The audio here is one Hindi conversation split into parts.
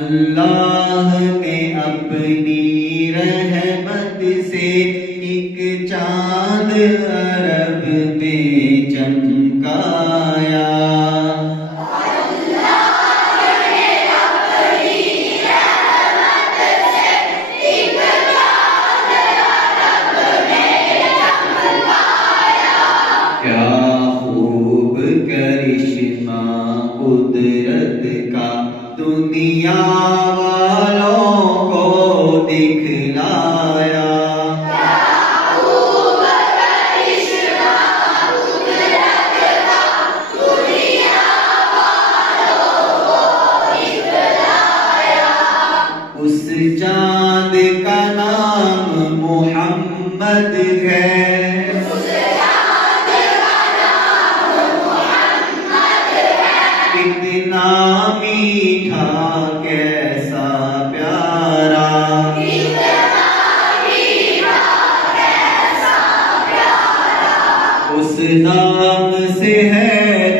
अल्लाह ने अपनी रहमत से एक चांद अरब में चमकाया। क्या खूब करिश्मा कुदरत का दुनिया वालों को दिखलाया। क्या खूब करिश्मा कुदरत का दुनिया वालों को दिखलाया। उस चांद का नाम मोहम्मद है। कितना मीठा कैसा प्यारा, कितना मीठा कैसा प्यारा। उस नाम से है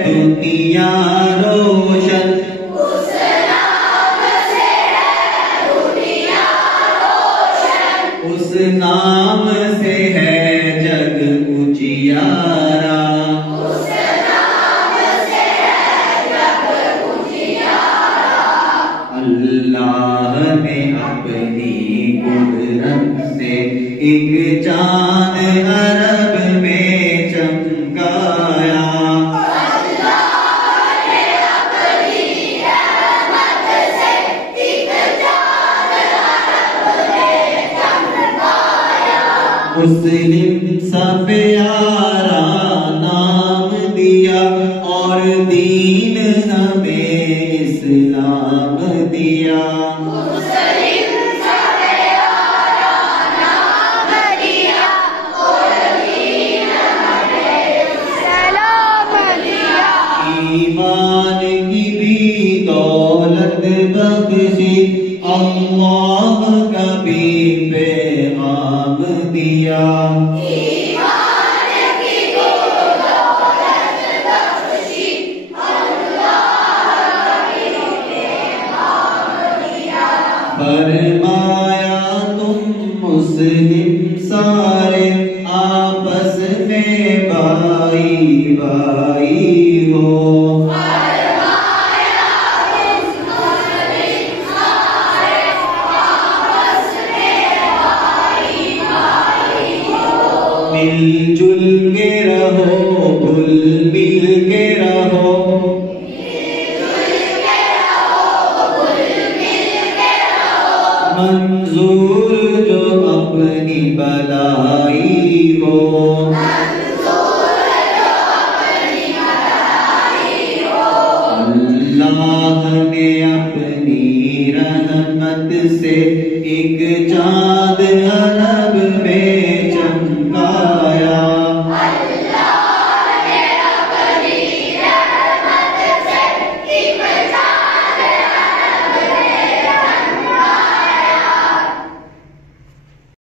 दुनिया रोशन, उस नाम से है दुनिया रोशन। उस नाम से है जग उजियारा। अल्लाह ने अपनी कुदरत से एक चांद अरब में चमकाया। अल्लाह ने अपनी रहमत से एक चांद अरब में चमकाया। मुस्लिम सा प्यारा नाम दिया और दीन हमें इस्लाम दिया। मुस्लिम सा प्यारा नाम दिया और दीन हमें इस्लाम दिया। ईमान की भी दौलत बख्शी अल्लाह का भी पैगाम दिया। ईमान की दौलत बख्शी अल्लाह की पैगाम दिया। फरमाया तुम मुस्लिम सारे आपस में भाई भाई हो। फरमाया तुम मुस्लिम सारे आपस में भाई भाई हो। मिलजुल के रहो घुल मिल के रहो। मिलजुल के रहो घुल मिल के रहो। मंजूर जो अपनी भलाई हो। मंजूर जो अपनी भलाई हो। अल्लाह ने अपनी रहमत से एक चांद